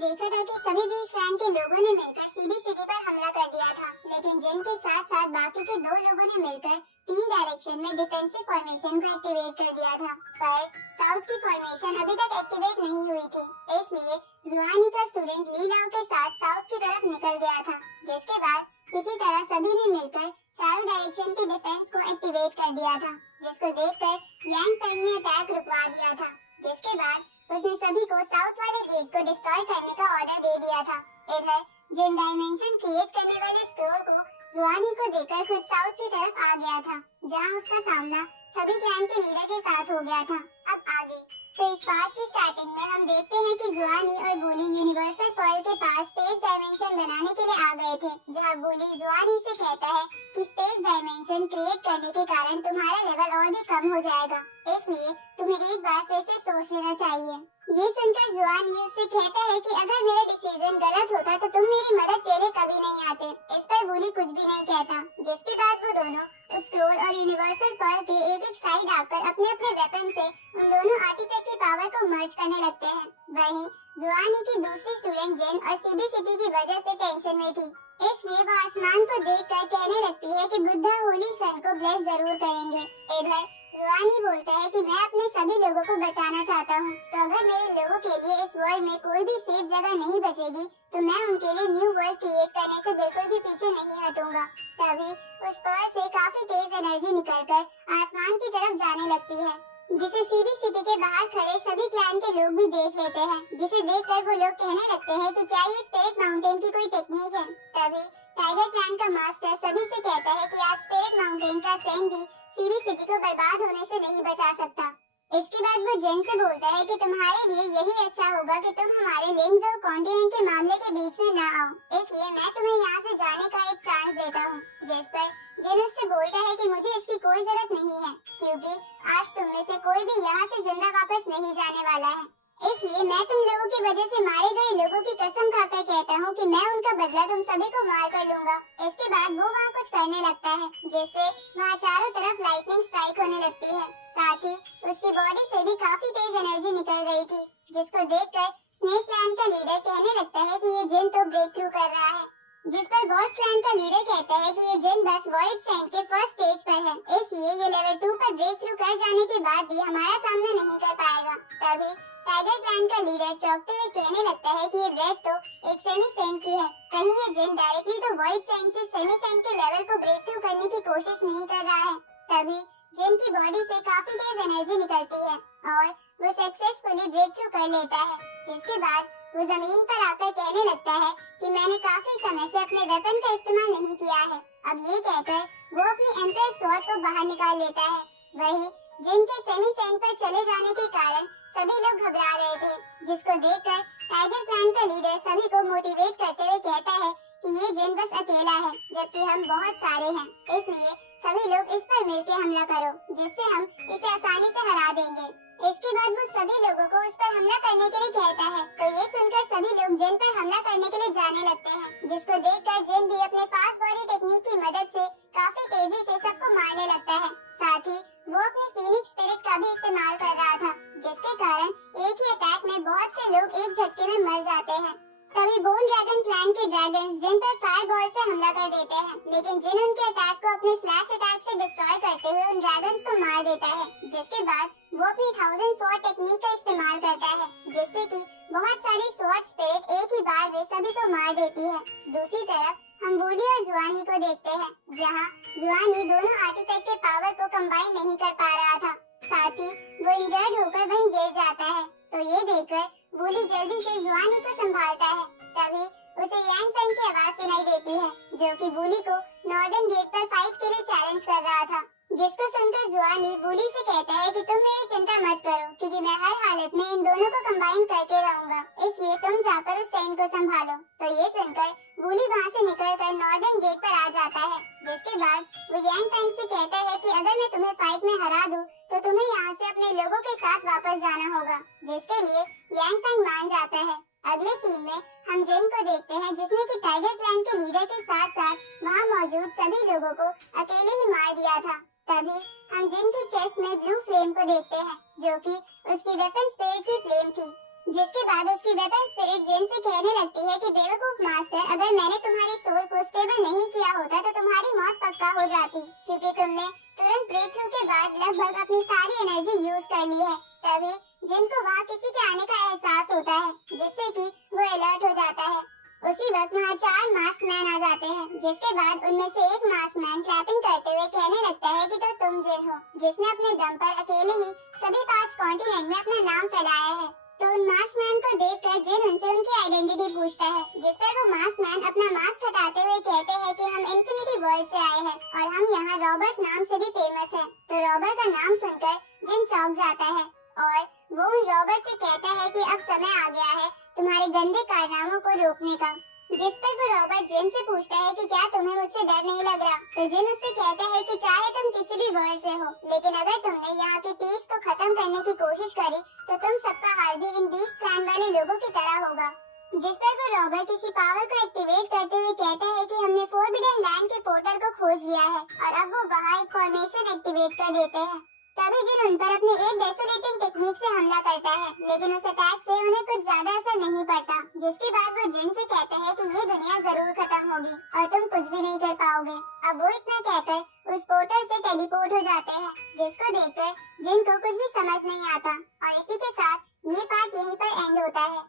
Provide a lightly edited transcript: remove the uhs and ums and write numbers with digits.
देखा था कि सभी 20 रैंक के लोगों ने मिलकर सीबी सिटी पर हमला कर दिया था, लेकिन जिन के साथ साथ बाकी के 2 लोगों ने मिलकर 3 डायरेक्शन में डिफेंसिव फॉर्मेशन को एक्टिवेट कर दिया था। पर साउथ की फॉर्मेशन अभी तक एक्टिवेट नहीं हुई थी, इसलिए जुआनी का स्टूडेंट ली लाओ के साथ साउथ की तरफ निकल गया था, जिसके बाद किसी तरह सभी ने मिलकर चारों डायरेक्शन के डिफेंस को एक्टिवेट कर दिया था, जिसको देखकर यांग फेंग ने अटैक रुकवा दिया था, जिसके बाद उसने सभी को साउथ वाले गेट को डिस्ट्रॉय करने का ऑर्डर दे दिया था। इधर जिन डायमेंशन क्रिएट करने वाले स्क्रोल को जुआनी को देकर खुद साउथ की तरफ आ गया था, जहां उसका सामना सभी क्लैन के लीडर के साथ हो गया था। अब आगे तो इस पार्ट की स्टार्टिंग में हम देखते हैं कि जुआनी और बुली यूनिवर्सल पर्ल के पास स्पेस डायमेंशन बनाने के लिए आ गए थे, जहां बुली जुआनी से कहता है कि स्पेस डायमेंशन क्रिएट करने के कारण तुम्हारा लेवल और भी कम हो जाएगा, इसलिए तुम्हें एक बार फिर से सोच लेना चाहिए। ये सुनकर जुआनी उससे कहता है कि अगर मेरा डिसीजन गलत होता तो तुम मेरी मदद के लिए कभी नहीं आते। इस पर बुली कुछ भी नहीं कहता, जिसके बाद वो दोनों उस स्क्रोल और यूनिवर्सल पर्ल के एक एक साइड आकर अपने अपने वेपन से उन दोनों आर्टिफैक्ट की पावर को मर्ज करने लगते हैं। वहीं जुआनी की दूसरी स्टूडेंट जेन और सीबी सिटी की वजह से टेंशन में थी, इसलिए वो आसमान को देखकर कहने लगती है कि बुद्धा होली सन को ब्लेस जरूर करेंगे। इधर जुआनी बोलता है कि मैं अपने सभी लोगों को बचाना चाहता हूँ, तो अगर मेरे लोगों के लिए इस वर्ल्ड में कोई भी सेफ जगह नहीं बचेगी तो मैं उनके लिए न्यू वर्ल्ड क्रिएट करने से बिल्कुल भी पीछे नहीं हटूंगा। तभी उस पर्ल से काफी तेज एनर्जी निकलकर आसमान की तरफ जाने लगती है, जिसे सीबी सिटी के बाहर खड़े सभी क्लैन के लोग भी देख लेते हैं, जिसे देखकर वो लोग कहने लगते हैं कि क्या ये स्पिरिट माउंटेन की कोई टेक्निक है। तभी टाइगर क्लैन का मास्टर सभी से कहता है कि आज स्पिरिट माउंटेन का सेंट भी सीबी सिटी को बर्बाद होने से नहीं बचा सकता। इसके बाद वो जेन से बोलता है कि तुम्हारे लिए यही अच्छा होगा कि तुम हमारे लिंग्स और कॉन्टिनेंट के मामले के बीच में न आओ, इसलिए मैं तुम्हें यहाँ से जाने का एक चांस देता हूँ। जिस पर जेन उससे बोलता है कि मुझे इसकी कोई जरूरत नहीं है, क्योंकि आज तुम में से कोई भी यहाँ से जिंदा वापस नहीं जाने वाला है, इसलिए मैं तुम लोगों की वजह से मारे गए लोगों की कसम खाकर कहता हूँ कि मैं उनका बदला तुम सभी को मार कर लूंगा। इसके बाद वो वहाँ कुछ करने लगता है, जिससे वहाँ चारों तरफ लाइटनिंग स्ट्राइक होने लगती है। साथ ही उसकी बॉडी से भी काफी तेज एनर्जी निकल रही थी, जिसको देखकर स्नेक क्लैन का लीडर कहने लगता है कि ये जिन तो ब्रेक थ्रू कर रहा है, जिस पर बॉस क्लैन का लीडर कहता है कि ये जिन बस वॉइड सेंट के फर्स्ट स्टेज पर है, इसलिए ये लेवल 2 पर ब्रेक थ्रू कर जाने के बाद भी हमारा सामना नहीं कर पाएगा। तभी टाइगर क्लैन का लीडर चौंकते हुए कहने लगता है कि ये ब्रेक तो एक सेमी सेंट की है, कहीं ये जिन डायरेक्टली तो वॉइड सेंट से सेमी सेंट के लेवल को ब्रेक थ्रू करने की कोशिश नहीं कर रहा है। तभी जिन की बॉडी से काफी तेज एनर्जी निकलती है और वो सक्सेसफुली ब्रेक थ्रू कर लेता है, जिसके बाद वो जमीन पर आकर कहने लगता है कि मैंने काफी समय से अपने वेपन का इस्तेमाल नहीं किया है। अब ये कहकर वो अपनी एम्पायर स्वॉर्ड को बाहर निकाल लेता है। वही जिन के सेमी सेंट पर चले जाने के कारण सभी लोग घबरा रहे थे, जिसको देखकर टाइगर क्लैन का लीडर सभी को मोटिवेट करते हुए कहता है कि ये जिन बस अकेला है, जबकि हम बहुत सारे हैं, इसलिए सभी लोग इस पर मिलकर हमला करो, जिससे हम इसे आसानी से हरा देंगे। इसके बाद वो सभी लोगों को उस पर हमला करने के लिए कहता है, तो ये सुनकर सभी लोग जिन पर हमला करने के लिए जाने लगते हैं, जिसको देखकर जिन भी अपने फास्ट बॉडी टेक्निक की मदद से काफी तेजी से सबको मारने लगता है। साथ ही वो अपनी फीनिक्स स्पिरिट का भी इस्तेमाल कर रहा था, जिसके कारण एक ही अटैक में बहुत से लोग एक झटके में मर जाते हैं। तभी बोन ड्रैगन क्लैन के ड्रैगन्स जिन पर फायर बॉल से हमला कर देते हैं, लेकिन जिन उनके अटैक को अपने स्लैश अटैक से डिस्ट्रॉय करते हुए उन ड्रैगन्स को मार देता है, जिसके बाद वो अपनी 1000 स्वॉर्ड टेक्निक का इस्तेमाल करता है, जिससे कि बहुत सारी स्वॉर्ड स्पिरिट एक ही बार वे सभी को मार देती है। दूसरी तरफ हम बुली और जुआनी को देखते हैं, जहाँ जुआनी दोनों आर्टिफैक्ट के पावर को कंबाइन नहीं कर पा रहा था, साथ ही वो इंजर्ड होकर वहीं गिर जाता है। तो ये देखकर बुली जल्दी से जुआनी को संभालता है। तभी उसे यांग फेंग की आवाज सुनाई देती है, जो कि बुली को नॉर्दर्न गेट पर फाइट के लिए चैलेंज कर रहा था, जिसको सुनकर जुआनी बुली से कहता है कि तुम मेरी चिंता मत करो, क्योंकि मैं हर हालत में इन दोनों को कंबाइन करके रहूंगा, इसलिए तुम जाकर उस सेंट को संभालो। तो ये सुनकर बुली वहाँ से निकलकर नॉर्दर्न गेट पर आ जाता है, जिसके बाद वो यांग फेंग से कहता है कि अगर मैं तुम्हें फाइट में हरा दूं, तो तुम्हें यहाँ से अपने लोगों के साथ वापस जाना होगा, जिसके लिए यांग फेंग मान जाता है। अगले सीन में हम जिन को देखते हैं, जिसने कि टाइगर क्लैन के लीडर के साथ साथ वहाँ मौजूद सभी लोगों को अकेले ही मार दिया था। तभी हम जिन की चेस्ट में ब्लू फ्लेम को देखते हैं, जो कि उसकी वेपन स्पिरिट की फ्लेम थी। जिसके बाद उसकी वेपन स्पिरिट जिन से कहने लगती है कि बेवकूफ मास्टर, अगर मैंने तुम्हारी सोल को स्टेबल नहीं किया होता तो तुम्हारी मौत पक्का हो जाती, क्योंकि तुमने तुरंत ब्रेक थ्रू के बाद लगभग अपनी सारी एनर्जी यूज कर ली है। तभी जिन को वहाँ किसी के आने का एहसास होता है, जिससे कि वो अलर्ट हो जाता है। उसी वक्त वहाँ 4 मास्क मैन आ जाते हैं, जिसके बाद उनमें से एक मास्क मैन क्लैपिंग करते हुए कहने लगता है कि तो तुम जिन हो जिसने अपने दम पर अकेले ही सभी 5 कॉन्टिनेंट में अपना नाम फैलाया है। तो उन मास्क मैन को देखकर जिन उनसे उनकी आइडेंटिटी पूछता है, जिस पर वो मास्क मैन अपना मास्क हटाते हुए कहते हैं कि हम इन्फिनिटी वर्ल्ड से आए हैं और हम यहाँ रॉबर्स नाम से भी फेमस हैं। तो रॉबर का नाम सुनकर जिन चौंक जाता है और वो उन रॉबर से कहता है कि अब समय आ गया है तुम्हारे गंदे कारनामों को रोकने का। जिस पर वो रॉबर्ट जिन से पूछता है कि क्या तुम्हें मुझसे डर नहीं लग रहा, तो जिन उससे कहता है कि चाहे तुम किसी भी वर्ल्ड से हो, लेकिन अगर तुमने यहाँ के पीस को खत्म करने की कोशिश करी तो तुम सबका हाल भी इन 20 क्लैन वाले लोगों की तरह होगा। जिस पर वो रॉबर्ट किसी पावर को एक्टिवेट करते हुए कहता है कि हमने फोरबिडन लैंड के पोर्टल को खोज लिया है और अब वो वहाँ एक फॉर्मेशन एक्टिवेट कर देते हैं। तभी जिन उन पर अपने एक डेसोलेटिंग टेक्निक से हमला करता है, लेकिन उस अटैक से उन्हें कुछ ज्यादा असर नहीं पड़ता। जिसके बाद वो जिन से कहते हैं कि ये दुनिया जरूर खत्म होगी और तुम कुछ भी नहीं कर पाओगे। अब वो इतना कहकर उस पोर्टल से टेलीपोर्ट हो जाते हैं, जिसको देखकर जिन को कुछ भी समझ नहीं आता। और इसी के साथ ये पार्ट यहीं पर एंड होता है।